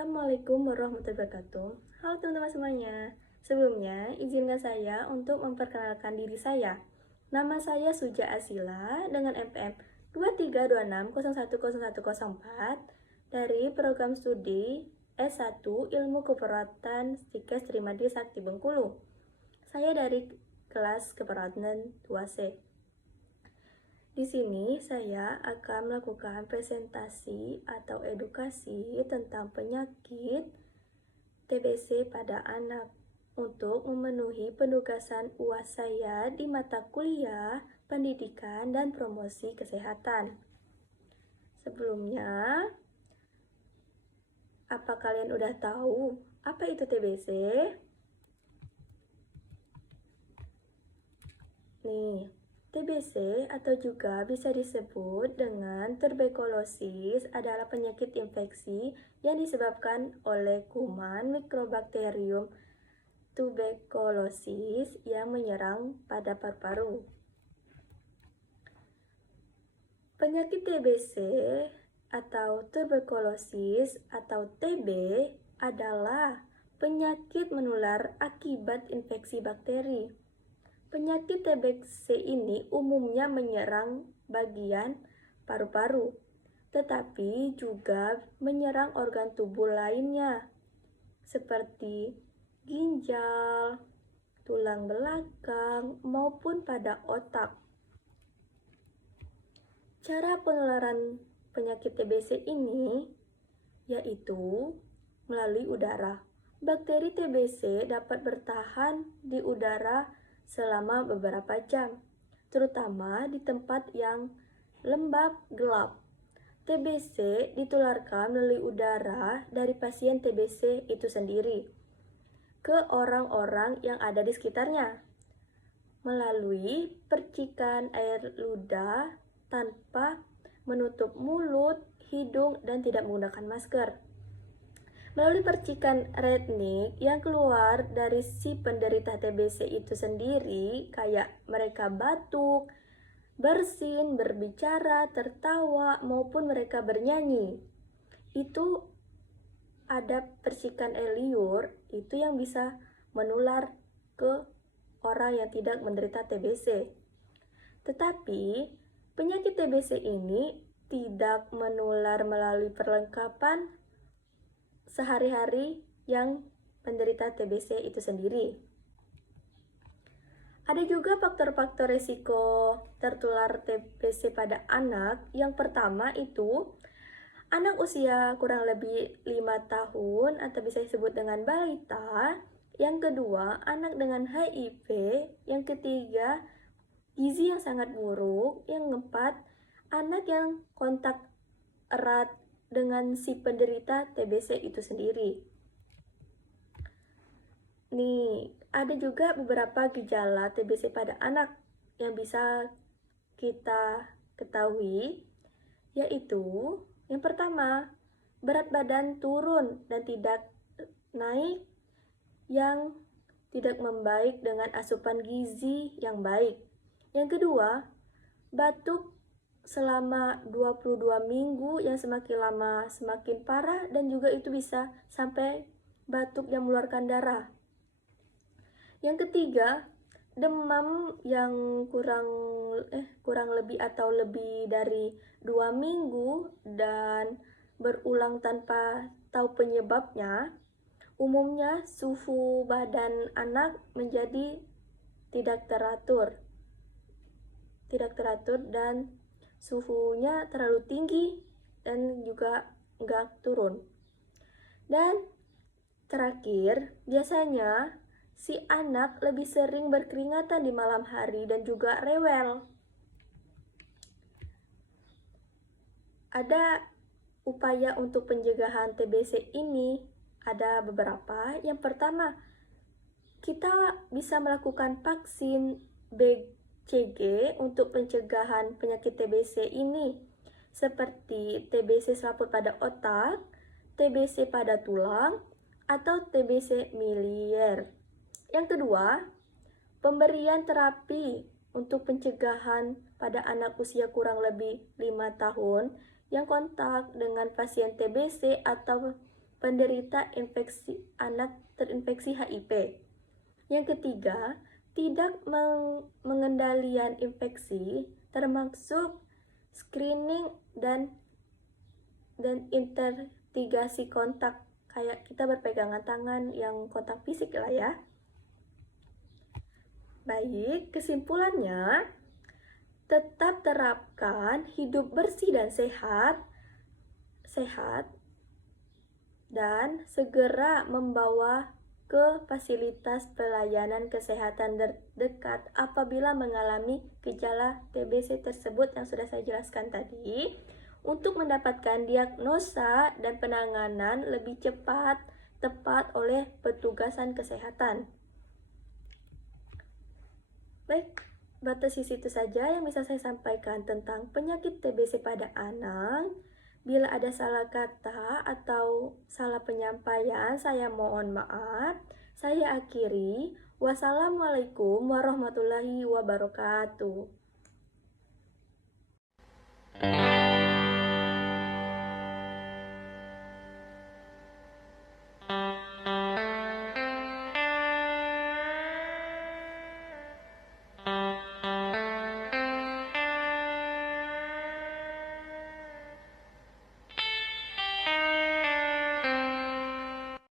Assalamualaikum warahmatullahi wabarakatuh. Halo teman-teman semuanya. Sebelumnya, izinkan saya untuk memperkenalkan diri saya. Nama saya Suja Asila dengan NPM 2326010104 dari program studi S1 Ilmu Keperawatan Stikes Trimadi Sakti Bengkulu. Saya dari kelas keperawatan 2C. Di sini saya akan melakukan presentasi atau edukasi tentang penyakit TBC pada anak untuk memenuhi penugasan UAS saya di mata kuliah Pendidikan dan Promosi Kesehatan. Sebelumnya, apa kalian udah tahu apa itu TBC? Nih, TBC atau juga bisa disebut dengan tuberkulosis adalah penyakit infeksi yang disebabkan oleh kuman Mycobacterium tuberculosis yang menyerang pada paru-paru. Penyakit TBC atau tuberkulosis atau TB adalah penyakit menular akibat infeksi bakteri. Penyakit TBC ini umumnya menyerang bagian paru-paru, tetapi juga menyerang organ tubuh lainnya, seperti ginjal, tulang belakang, maupun pada otak. Cara penularan penyakit TBC ini yaitu melalui udara. Bakteri TBC dapat bertahan di udara selama beberapa jam, terutama di tempat yang lembab gelap. TBC ditularkan melalui udara dari pasien TBC itu sendiri ke orang-orang yang ada di sekitarnya melalui percikan air ludah tanpa menutup mulut, hidung, dan tidak menggunakan masker. Melalui percikan rednik yang keluar dari si penderita TBC itu sendiri, kayak mereka batuk, bersin, berbicara, tertawa, maupun mereka bernyanyi. Itu ada percikan air liur, itu yang bisa menular ke orang yang tidak menderita TBC. Tetapi, penyakit TBC ini tidak menular melalui perlengkapan sehari-hari yang penderita TBC itu sendiri. Ada juga faktor-faktor risiko tertular TBC pada anak. Yang pertama itu anak usia kurang lebih 5 tahun atau bisa disebut dengan balita. Yang kedua, anak dengan HIV. Yang ketiga, gizi yang sangat buruk. Yang keempat, anak yang kontak erat dengan si penderita TBC itu sendiri. Nih, ada juga beberapa gejala TBC pada anak yang bisa kita ketahui, yaitu yang pertama, berat badan turun dan tidak naik yang tidak membaik dengan asupan gizi yang baik. Yang kedua, batuk selama 22 minggu yang semakin lama semakin parah dan juga itu bisa sampai batuk yang mengeluarkan darah. Yang ketiga, demam yang kurang lebih atau lebih dari 2 minggu dan berulang tanpa tahu penyebabnya. Umumnya suhu badan anak menjadi tidak teratur dan suhunya terlalu tinggi dan juga nggak turun. Dan terakhir, biasanya si anak lebih sering berkeringatan di malam hari dan juga rewel. Ada upaya untuk pencegahan TBC ini, ada beberapa. Yang pertama, kita bisa melakukan vaksin BCG untuk pencegahan penyakit TBC ini, seperti TBC selaput pada otak, TBC pada tulang, atau TBC miliar. Yang kedua, pemberian terapi untuk pencegahan pada anak usia kurang lebih 5 tahun yang kontak dengan pasien TBC atau penderita anak terinfeksi HIV. Yang ketiga, tidak mengendalikan infeksi termasuk screening dan integrasi kontak, kayak kita berpegangan tangan yang kontak fisik lah ya. Baik, kesimpulannya, tetap terapkan hidup bersih dan sehat, dan segera membawa ke fasilitas pelayanan kesehatan terdekat apabila mengalami gejala TBC tersebut yang sudah saya jelaskan tadi, untuk mendapatkan diagnosa dan penanganan lebih cepat, tepat oleh petugasan kesehatan. Baik, batas di situ saja yang bisa saya sampaikan tentang penyakit TBC pada anak. Bila ada salah kata atau salah penyampaian, saya mohon maaf. Saya akhiri. Wassalamualaikum warahmatullahi wabarakatuh.